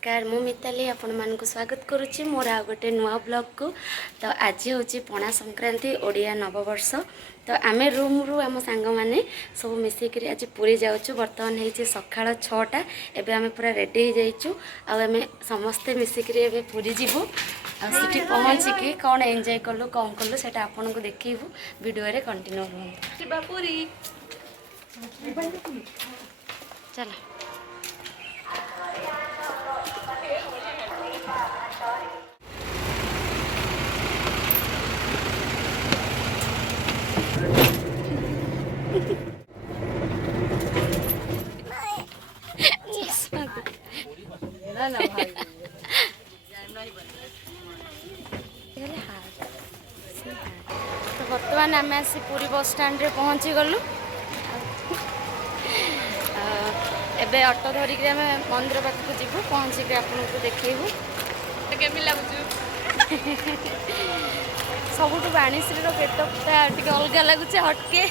नमस्कार मु मिताली आपण मानक स्वागत करुच्ची मोर आ गोटे नुआ ब्लॉग को। तो आज हूँ पणा संक्रांति ओडिया नववर्ष। तो आम रूम रु आम सांग मैंने सब मिसिक आज पुरी जाऊँ। बर्तमान हो सका 6टा एवं आम पूरा रेडी हो जाइचु। आम समस्ते मिसिक पुरी जीवु आठी पहुँचिकी कौन एंजॉय कलु कौन कलु से आपन को देखू वीडियो रे कंटिन्यू पूरी चल तो बर्तमान आम आसी पूरी बस स्टैंड रे पहुँची गलु। एबे ऑटो धरिक आम मंदिर पाखक जीवु पहुँचिक आपको देखू केमी लगुच सबुठ बाणीश्री गेटअपटा टे अलग लगुच हटके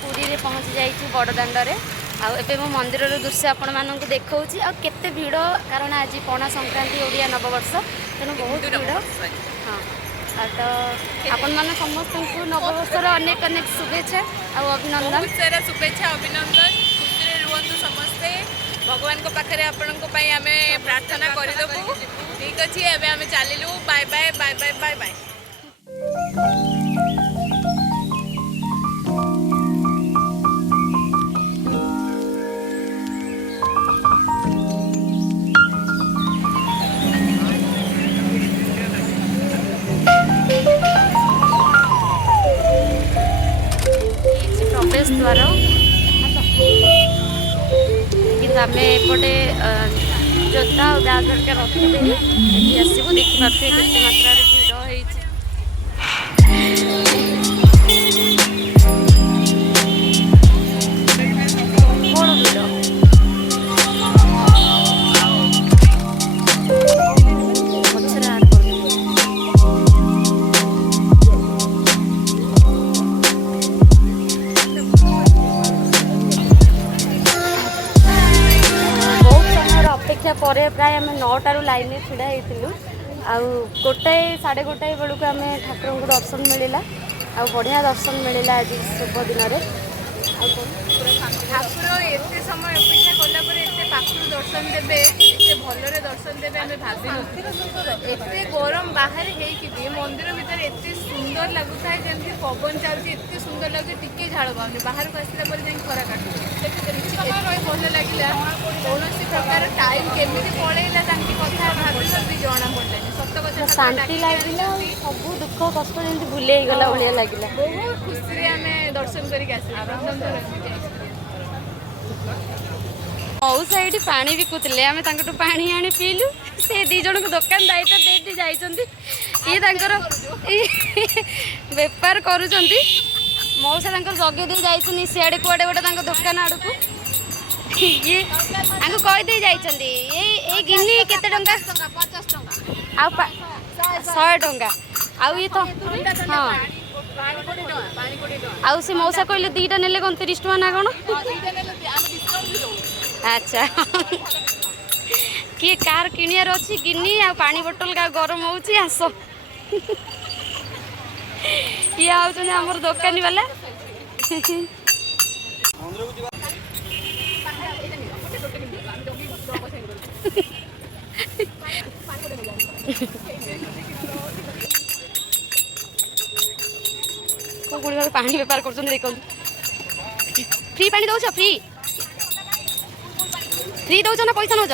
पुरी रे पहुँची जाइए बड़दाण्डे आबे मो मंदिर दृश्य आपण मानक देखा केते भिड़ कारण आज पणा संक्रांति ओडिया नववर्ष तेणु बहुत भिड़। हाँ तो आपण मैंने समस्त नववर्षर अनेक अनेक शुभेच्छा और अभिनंदन सारा शुभेच्छा अभिनंदन खुशी रुहतु समस्ते भगवान को पाखे आम प्रार्थना करदेबू। ठीक अच्छे एवं आम चलू bye bye bye bye bye bye. प्रवेश द्वार कि आम एपटे जोता और ब्याग घरिका रखिदे ये आसबू देखिपे केते मात्रा भिड़ होती। पर प्राय आम 9टारू लाइन में ढड़ा होलु गोटाए 1:30 बेलू आम ठाकुर को दर्शन मिलला आ बढ़िया दर्शन मिलला आज शुभ दिन में। ठाकुर एत समय अपेक्षा कलापर एत पाखु दर्शन देवे एत भलरे दर्शन देवे आम भावी एत गरम बाहर हो मंदिर भितर एत सुंदर लगुता है जमी पवन चालू एत सुंदर लगे टिके झाड़ पाऊनी बाहर को आसला खरा काटुचे भल लगे कौन प्रकार टाइम केमी पलैला कथा भाभी जना पड़ानी सत कथा शांति लगे सब दुख कष्ट जमी भूले गला भाया लगे बहुत खुशी आम दर्शन कर मऊसा ये पा बिकुले आम पा आनी पीलु से दी जन को दुकान दायित्व दे जाइए बेपार करुँच मऊसा जगे दे जाइए सियाड़े कुआड़े गोटे दुकान आड़ को ये कहीदे जाइए ये गिनी केते टंका 50 टंका 100 टंका आउ ये तो हाँ आउ से मौसा कहले 2टा नेले 30 टंका ना कौन। अच्छा किए कार किनियार अच्छी गिनी आ पानी बोतल का गरम होउची आस ये आउछन हमर दुकानी वाला पानी बेपार कर फ्री पानी दौच फ्री फ्री दौच ना पैसा नौच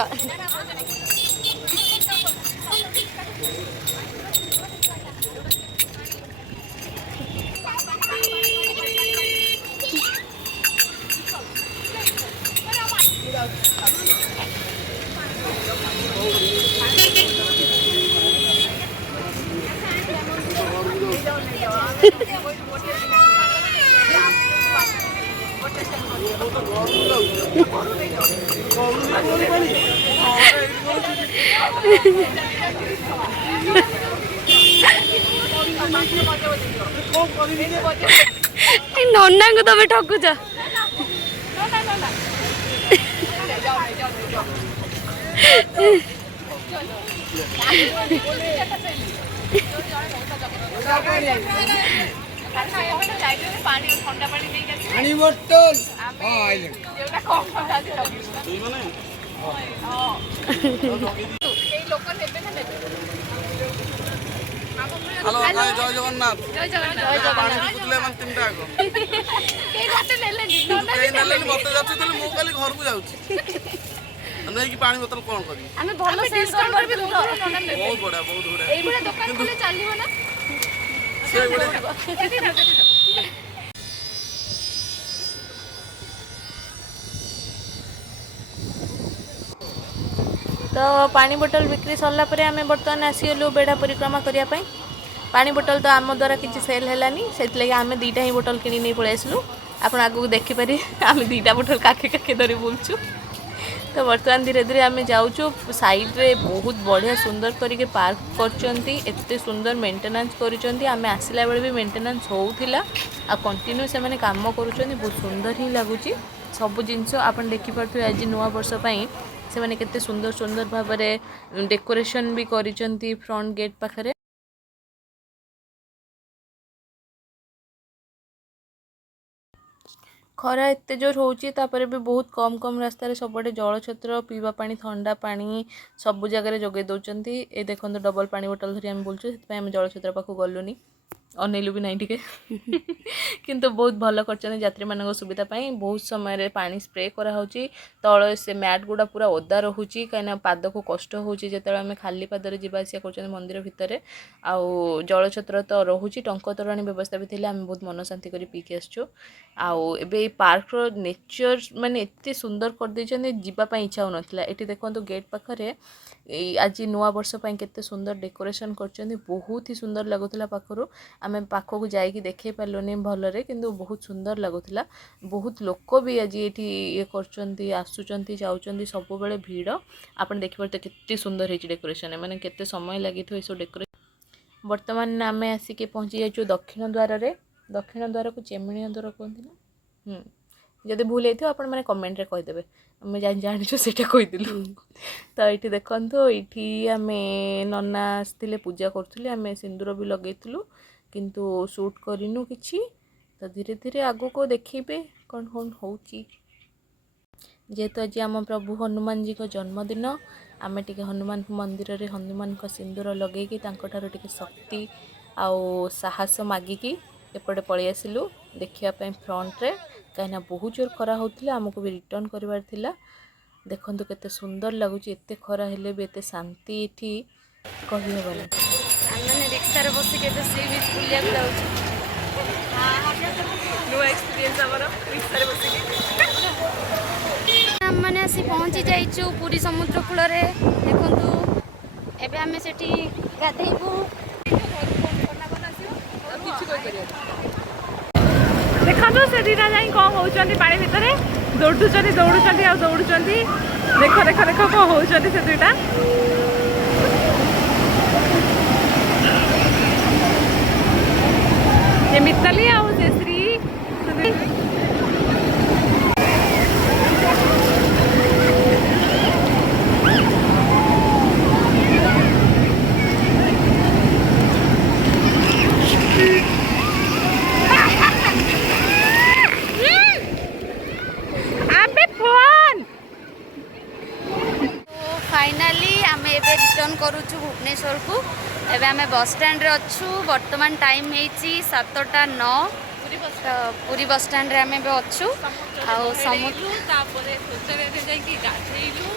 नन्ना को तमें ठकुच हेलो जय जगन्नाथ पानी बिकुले मन तीनटा आगो मत जाऊँ मु खाली घर को जाऊँ नहीं पानी बोतल कौन करी बहुत बढ़िया तो पानी बोतल बिक्री सरला परे आमे बर्तमान आसीगलु बेढ़ा परिक्रमा करने पानी बोतल तो आम द्वारा किसी सेल हैलानी से आम दीटा ही बोतल किणी नहीं पलि आसलु आप आगू देखिपारे आम दीटा बोतल काखे काखे धरी बुलचु तो बर्तमान धीरे धीरे आम जाऊँ साइड रे बहुत बढ़िया सुंदर करके पार्क करते सुंदर मेंटेनेंस कर आम आसला बेले भी मेंटेनेंस होउथिला आ कंटिन्यू से माने काम करूँ बहुत सुंदर ही लगुच सब जिनस आप देखिपे आज नुआ वर्ष से माने केते सुंदर सुंदर भाव में डेकोरेशन भी करिसेंती फ्रंट गेट पाखरे खरा एत जोर होची तापर भी बहुत कम कम रास्तार सबटे जल छत्र पीवा पानी ठंडा पानी सब जगह जगै दौरान ये देखो डबल पानी बोतल धरी आम बोलूँ से आम जल छत्र पाक गलुनी अनेलु भी ना टे किंतु बहुत भल कर यात्री मान सुविधा बहुत समय पानी स्प्रे कराऊँगी तल से मैट गुड़ा पूरा ओदा रोचे कहीं पाद को कष्ट होते आम खाली पादर जावास कर मंदिर भितर आउ जल छत्र तो रोचे टंक तोराणी व्यवस्था भी थी आम बहुत मन शांति कर पीकी आसचु आउ ए पार्क नेचर माने एते सुंदर कर देछन जीवाई इच्छा हो नाला ये देखो गेट पाखरे आज नुआ वर्ष केते सुंदर डेकोरेशन कर बहुत ही सुंदर लगुला पाखरु आम पाखक जाइए देखे पार्लुनी भलरे किंतु बहुत सुंदर लगुला बहुत लोक भी आज ये कर आसुचंती जाउचंती सब बेले भीड़ आप देखिए केते सुंदर है डेकोरेशन माने केते समय लगी थो सब डेकोरेशन वर्तमान आम आसिक पहुँची जाइए दक्षिण द्वार को चेमिणी द्वार कहते ना जदि भूल होती आप मैंने कमेंट रे कहीदेवे आम जाचु से कहीदेलु तो ये देखो ये आम नना आसते पूजा करुँ आम सिंदूर भी लगेलु किंतु शूट करूँ कि तो धीरे धीरे आगो को देखिए कौन कौन हो जेहेतु आज आम प्रभु हनुमान जी को जन्मदिन आम टे हनुमान मंदिर रे हनुमान को सिंदूर लगे टे शक्ति आउ साहस मागिकी एपटे पलि आसिलु देखापी फ्रंट रे कहीं बहुत जोर खरा होता आमको भी रिटर्न करार थिला देखु केते सुंदर लगुच एते खरा हेले भी एते शांति एठी कहि हेबनी मैंने रिक्शा रे बसी के सी बीच बुलिया को जाउछ नो एक्सपीरियंस हमर रिक्शा रे बसी के हम माने आसी पहुंची जाइछु पूरी समुद्र कूल रे देखंतु एबे हमें सेठी गाधेइबू देखो से दीटा जाई कौन होउचंती पानी भितर दौड़ुचंती दौड़ुचंती आ दौड़ुचंती देखो देखो देखो कौन होउचंती से दुईटा ये मित्तली आ से श्री फाइनाली आम एबे रिटर्न करूछु भुवनेश्वर को एबे आम बस स्टैंड रे अच्छु वर्तमान टाइम हेची 7:09 पूरी बस स्टैंड रे आम एबे अच्छु आ समुद्र तापरे सोचरे रे जाई की गाधेइलु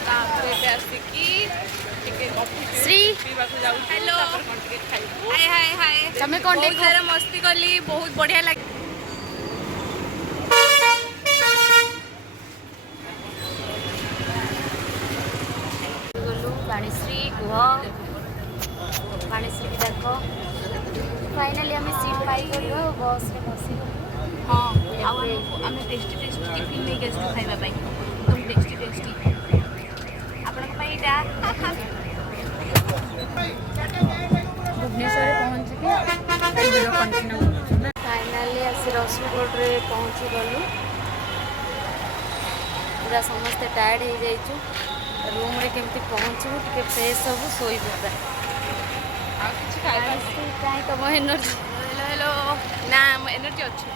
तापरे एबे आसिकी टिके श्री पीबा को जाउ हेलो तापर कोन टिके खाइबु हाय हाय हाय तमे कोन देखो मस्ती करली बहुत बढ़िया लाग पानीश्री गुह पानीश्री की देख फाइनाली आम सीट पाई बस रे बसी हाँ आम टेस्टी टेस्टी टिफिन नहीं आसू खाइबा एकदम टेस्टी टेस्टी आपण भुवनेश्वर पहुँची ଭିଡ଼ କଣ୍ଟିନ୍ୟୁ କରୁଛୁ ନା। फाइनाली आसी रसुलगढ़ पहुँची गलु पूरा समस्ते टायर्ड हो जाइछु रूम रे केमती पहुँचबू टिके फ्रेश हबू सोइबू पूरा ଆଉ କିଛି ଖାଇପାରୁନି। काई तुम एनर्जी हेलो हेलो ना एनर्जी अच्छी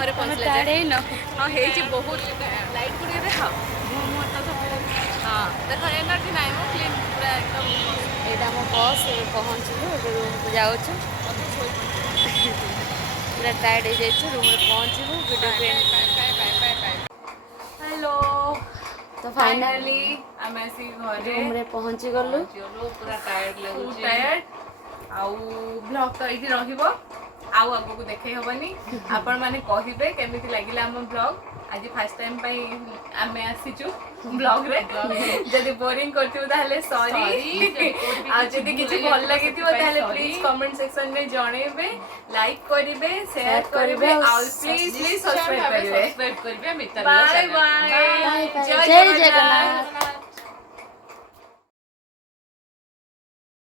घरे पहुँचले टायर्ड ହେଇନ हाँ ହେଇଛି ବହୁତ ଲାଇଟ୍ ଗୁଡ଼ିକ ଦେଖ ତ ସବୁ ହଁ ଦେଖ ଏନର୍ଜି ନାହିଁ ମୁଁ କ୍ଲିନ୍ ପୁରା ଏକଦମ ଏଇଟା ଆମ ବସ୍ ଏବେ ପହଞ୍ଚିଲୁ ଏବେ ରୁମ୍କୁ ଯାଉଛୁ ପୁରା ଟାୟର୍ଡ ହେଇଯାଇଛୁ ରୁମ୍ରେ ପହଞ୍ଚିବୁ ଭିଡ଼ିଓ हेलो ତ ଫାଇନାଲି फाइनाली ଆମେ ଆସି ଘରେ ରୁମ୍ରେ ପହଞ୍ଚି ଗଲୁ ପୁରା ଟାୟାର୍ଡ ଲାଗୁଛି ଟାୟାର୍ଡ ଆଉ ବ୍ଲଗ୍ ତ ଏଇଠି ରହିବ ଆଉ ଆଗକୁ ଦେଖେଇ ହବନି ଆପଣମାନେ କହିବେ କେମିତି ଲାଗିଲା ଆମ ବ୍ଲଗ୍ ଆଜି ଫାର୍ଷ୍ଟ ଟାଇମ୍ ପାଇଁ ଆମେ ଆସିଛୁ ବ୍ଲଗ୍ରେ ଯଦି ବୋରିଂ କରିଥିବୁ ତାହେଲେ ସରି ଆଉ ଯଦି କିଛି ଭଲ ଲାଗିଥିବ ତାହେଲେ ପ୍ଲିଜ୍ କମେଣ୍ଟ ସେକ୍ସନରେ ଜଣେଇବେ ଲାଇକ୍ କରିବେ ସେୟାର କରିବେ ଆଉ ପ୍ଲିଜ୍ ସବସ୍କ୍ରାଇବ୍ କରିବେ ବାଏ ବାଏ ଜୟ ଜଗନ୍ନାଥ।